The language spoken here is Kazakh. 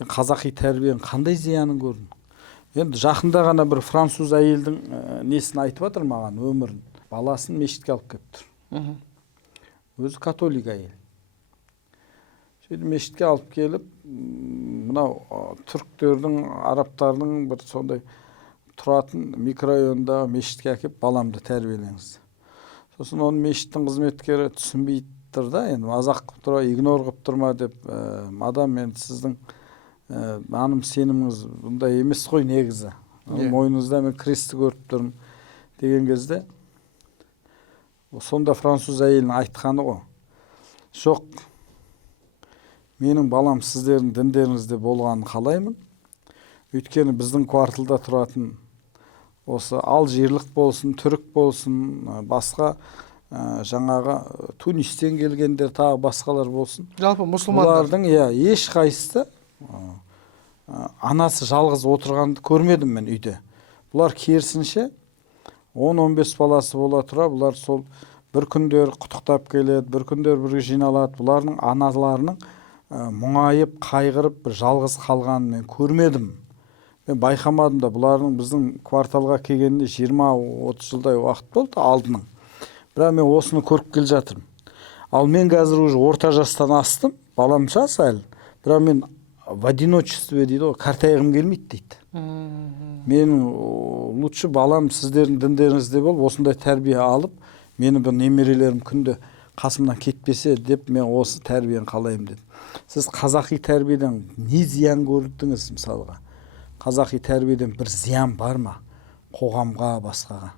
сен қазақи тәрбиенің қандай зиянын көрдің? Енді жақында ғана бір француз әйелдің несін айтып жатыр маған, өмірін. Баласын мешітке алып келіп тұр. Өзі католик әйел. Сөйтіп мешітке алып келіп, мынау түріктердің, арабтардың бір сондай тұратын микрорайонда мешітке әкеп баламды тәрбиелеңіз. Сосын оны мешіттің қызметкері түсінбей тұр да, енді мазақ қылып тұр, игнор қылып тұр ма деп, мадам, енді сіздің наным сеніміңіз бұндай емес қой негізі. Мойныңызда мен кресті көріп тұрмын деген кезде, сонда француз әйелінің айтқаны ғой. Жоқ, менің балам сіздердің діндеріңізде болғанын қалаймын. Өйткені біздің кварталда тұратын осы алжирлік болсын, түрік болсын, басқа жаңағы Тунистен келгендер, тағы басқалар болсын. Жалпы мұсылмандар. Бұлардың еш қайсысы анасы жалғыз отырғанды көрмедім мен үйде. Бұлар керісінше 10-15 баласы бола тұра, бұлар сол бір күндер құттықтап келеді, бір күндер бірге жиналады. Бұлардың аналарының мұңайып, қайғырып, бір жалғыз қалғанын мен көрмедім. Мен байқамадым да, бұлардың біздің кварталға келгенде 20-30 жылдай уақыт болды алдының. Бірақ мен осыны көріп келе жатырмын. Ал мен қазір уже орта жастан астым, балам жас әлі. Бірақ мен в одиночестве дейді ғой, қартайғым келмейді дейді. Менің лучше балам сіздердің діндеріңізде болып, осындай тәрбие алып, мені бір немерелерім күнде қасымнан кетпесе деп мен осы тәрбиені қалаймын деді. Сіз қазақи тәрбиеден не зиян көрдіңіз мысалға? Қазақи тәрбиеден бір зиян бар ма? Қоғамға, басқаға?